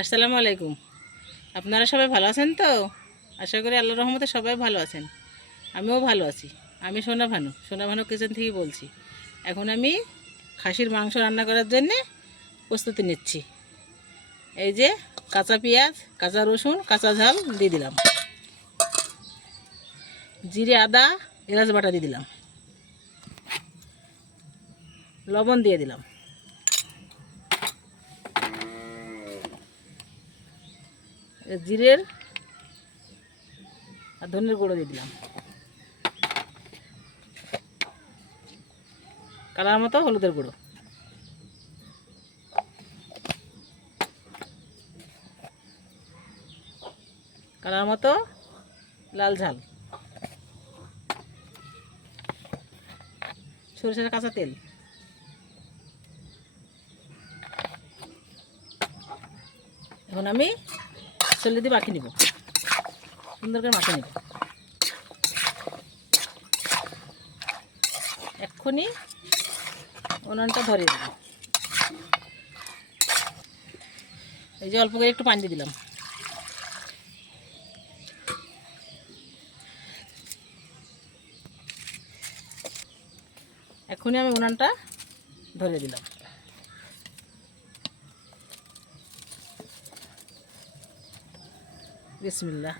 আসসালামু আলাইকুম। আপনারা সবাই ভালো আছেন তো? আশা করি আল্লাহ রহমতে সবাই ভালো আছেন। আমিও ভালো আছি। আমি সোনা ভানু। সোনা ভানু কিচেন থেকে বলছি। এখন আমি খাসির মাংস রান্না করার জন্যে প্রস্তুতি নিচ্ছি। এই যে কাঁচা পেঁয়াজ, কাঁচা রসুন, কাঁচা ঝাল দিয়ে দিলাম। জিরে, আদা, এলাচ বাটা দিয়ে দিলাম। লবণ দিয়ে দিলাম। জিরের আর ধনের গুঁড়ো দিয়ে দিলাম। কালার মতো হলুদের গুঁড়ো। কালার মতো লাল ঝাল। সরিষার কাঁচা তেল। এখন আমি চলে দিয়ে বাকি নিব। সুন্দর করে মাখিয়ে নিব। এক্ষুনি উনুনটা ধরিয়ে দেব। এই যে অল্প করে একটু পানি দিলাম। এক্ষুনি আমি উনানটা ধরিয়ে দিলাম। বিসমিল্লা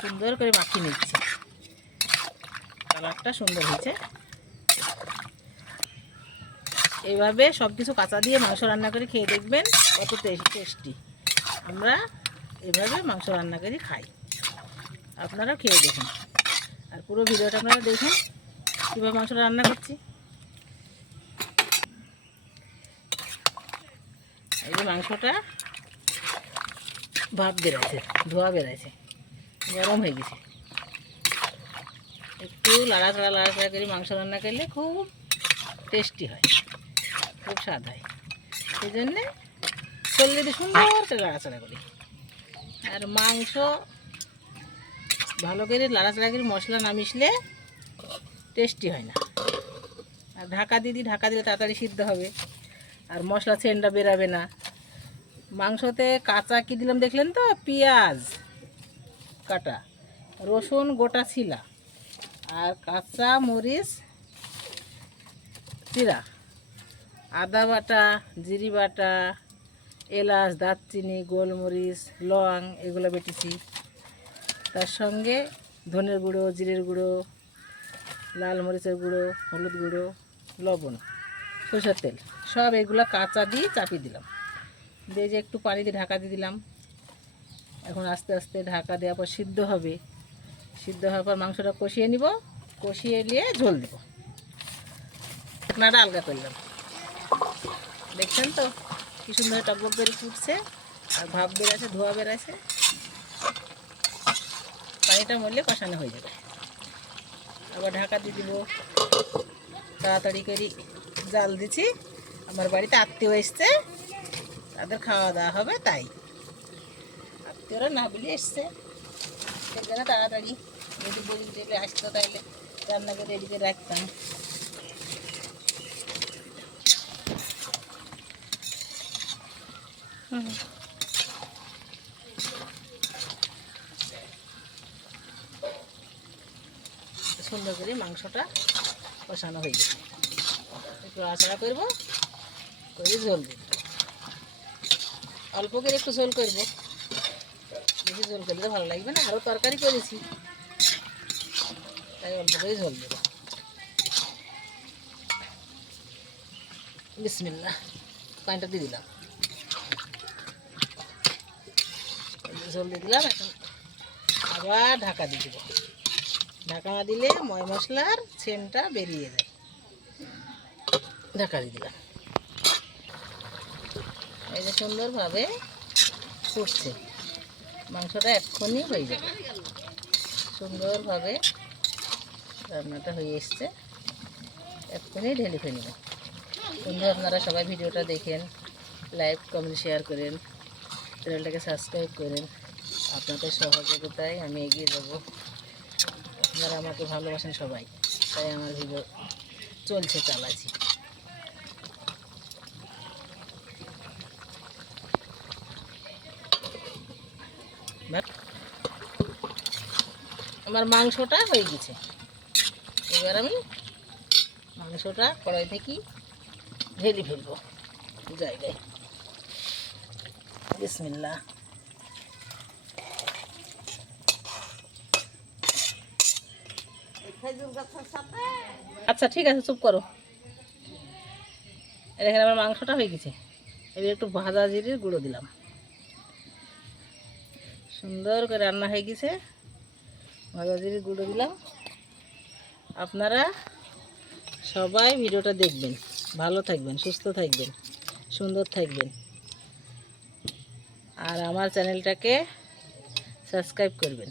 সুন্দর করে মাখিয়ে নিচ্ছি। কালারটা সুন্দর হয়েছে। এইভাবে সব কিছু কাঁচা দিয়ে মাংস রান্না করে খেয়ে দেখবেন, কত টেস্টি। আমরা এভাবে মাংস রান্না করে খাই। আপনারাও খেয়ে দেখুন। আর পুরো ভিডিওটা আপনারা দেখুন, কীভাবে মাংসটা রান্না করছি। এই যে মাংসটা ভাপ বেড়াইছে ধোয়া বেড়াইছে গরম হয়ে গেছে। একটু লাড়া লাড়াচাড়া লাড়াচাড়া করে মাংস রান্না করলে খুব টেস্টি হয়, খুব স্বাদ হয়। সেই জন্যে চললে সুন্দর করে লাড়াচাড়া করি। আর মাংস ভালো করে লাড়াচাড়া করে মশলা না মিশলে টেস্টি হয় না। আর ঢাকা দিদি ঢাকা দিলে তাড়াতাড়ি সিদ্ধ হবে। আর মশলা সেন্টটা বেরাবে না। মাংসতে কাঁচা কি দিলাম দেখলেন তো? পেঁয়াজ, কাটা, রসুন গোটা ছিলা। আর কাঁচা মরিচ, চিরা, আদা বাটা, জিরি বাটা, এলাচ, দারচিনি, গোলমরিচ, লং, এগুলো বেটেছি। তার সঙ্গে ধনের গুঁড়ো, জিরের গুঁড়ো, লাল মরিচের গুঁড়ো, হলুদ গুঁড়ো, লবণ, সরষের তেল, সব এগুলো কাঁচা দিয়ে চাপিয়ে দিলাম। দিয়ে যে একটু পানি দিয়ে ঢাকা দিয়ে দিলাম। এখন আস্তে আস্তে ঢাকা দেওয়ার পর সিদ্ধ হবে। সিদ্ধ হওয়ার পর মাংসটা কষিয়ে নিব। কষিয়ে নিয়ে ঝোল দেব। ঢাকনাটা আলগা করলাম দেখছেন তো? কি সুন্দর টকবক করে ফুটছে। আর ভাব বেরাছে ধোয়া বেরাছে পানিটা মরলে কষানো হয়ে যাবে। আবার ঢাকা দিয়ে দিব। তাড়াতাড়ি করে জাল দিচ্ছি। আমার বাড়িতে আত্মীয় এসছে। তাদের খাওয়া দাওয়া হবে তাই। আত্মীয়রা না বলে এসছে। জন্য তাড়াতাড়ি। যদি বলি টেলে আসতো তাইলে রান্না করে রেডি করে রাখতাম। হুম। সুন্দর করে মাংসটা কষানো হয়ে গেছে। একটু আচড়া করব, করে ঝোল দেব। অল্প করে একটু ঝোল করব। বেশি ঝোল করলে ভালো লাগবে না আরও তরকারি করেছি। তাই অল্প করে ঝোল দেবো। বিসমিল্লা পানিটা দিয়ে দিলাম। ঝোল দিয়ে দিলাম, এখন আবার ঢাকা দিয়ে দেবো। ঢাকা দিলে ময় মশলার সেন্টটা বেরিয়ে যায়। ঢাকা দিয়ে দিলাম। এই যে সুন্দরভাবে ফুটছে। মাংসটা এক্ষুনি হয়ে যাবে। সুন্দরভাবে রান্নাটা হয়ে এসছে। এক্ষুনি ঢেলে ফেলব বন্ধু, আপনারা সবাই ভিডিওটা দেখেন, লাইক, কমেন্ট, শেয়ার করেন, চ্যানেলটাকে সাবস্ক্রাইব করেন। আপনাদের সহযোগিতায় আমি এগিয়ে যাব। আপনারা আমাকে ভালোবাসেন সবাই, তাই আমার ভিডিও চলছে, চালাচ্ছি। আমার মাংসটা হয়ে গেছে। এবার আমি মাংসটা কড়াই থেকে ঢেলে ফেলব জায়গায়। বিসমিল্লা আচ্ছা ঠিক আছে, চুপ করো। এখানে আমার মাংসটা হয়ে গেছে। এবার একটু ভাজা জিরির গুঁড়ো দিলাম। সুন্দর করে রান্না হয়ে গেছে। ভাজা জিরির গুঁড়ো দিলাম। আপনারা সবাই ভিডিওটা দেখবেন। ভালো থাকবেন, সুস্থ থাকবেন, সুন্দর থাকবেন। আর আমার চ্যানেলটাকে সাবস্ক্রাইব করবেন।